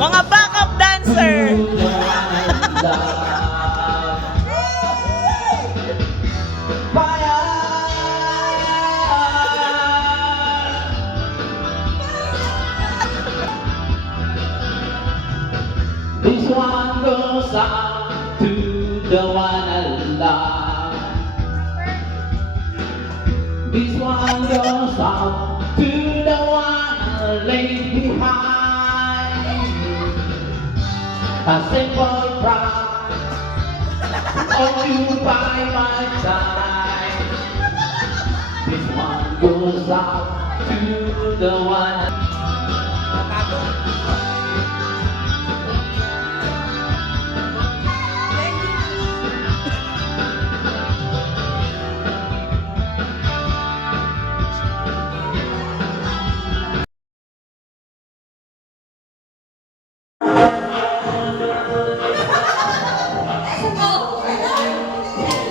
Mga backup dancer. This one goes out to the one I love. This one goes out to the one I leave behind. A simple pride occupy my time. This one goes out to the one.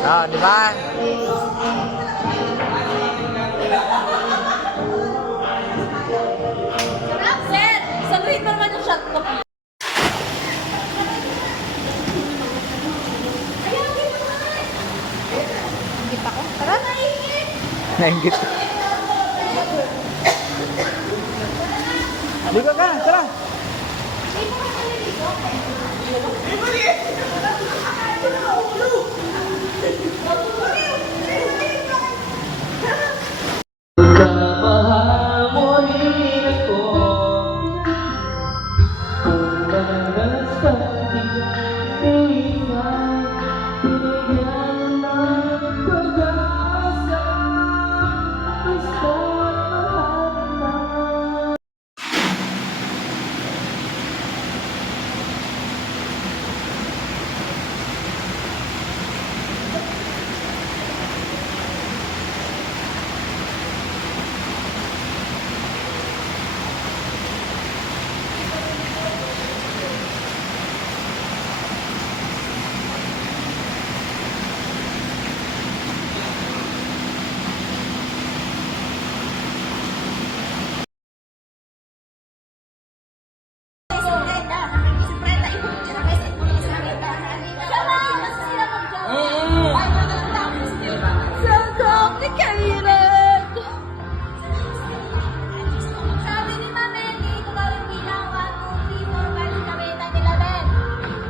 Oh, di ba? Sir, saluhin mo naman yung shot ko. Hingit ako. Tara, naingit. Nainggit. Ligo ka, tara. Kamahal mo rin ako kung nalasan di tuwingan binigyan ng pag-asa basta mahal na.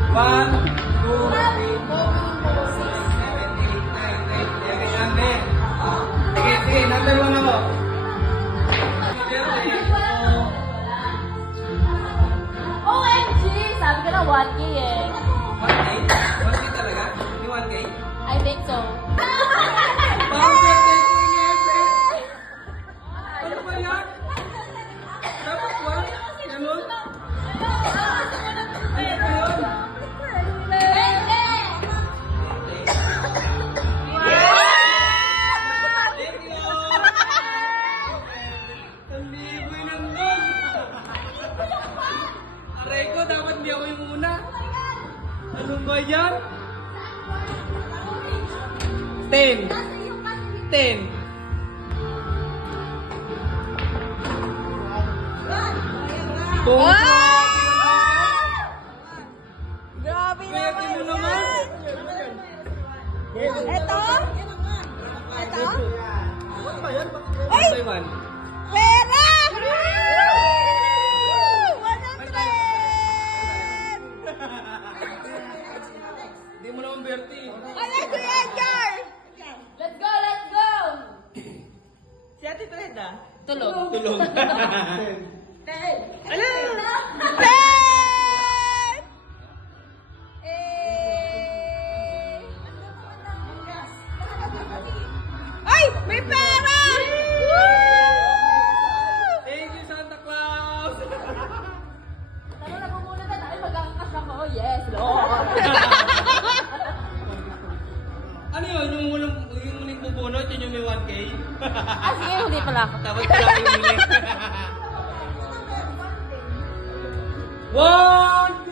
One, two, three, four, five, six, seven, eight, nine, 10, 11. Sige, number one ako. OMG! Sabi ko na 1K eh. 1K? 1K talaga? May 1K? I think so. Parang birthday ko yun, eh. Ano ba yan? Dapat ba? Ganun? Ay, ito yun. Ang liboy nandun. Aray ko, dapat hindi ako yung una. Ano ba yan? 10. 10. Grabe Pwede mo naman. Ito? Ito? Ay! Taiwan. Pera! Hindi mo naman Bertie. Ano si Edgar? Let's go, let's go! Si Ate Freda. Tulog. Tulog. Ano? Ay! May pera! Thank you, Santa Claus! Tara na muna na tayo, magkakakas ako. Yes, Lord! Ano yun? Yung muling bubunot, yun yung may 1K? Ah, sige, hindi pala ako. Tapos pala kayo muli. 1K!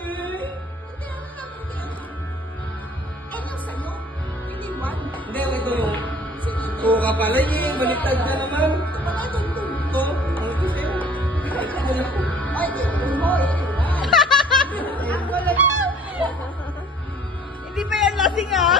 Hindi, ito yung Sampu ka pala eh. Baliktad na naman. Ito. Ang kasi. Ay, di mo. Hindi pa yan lasing ah.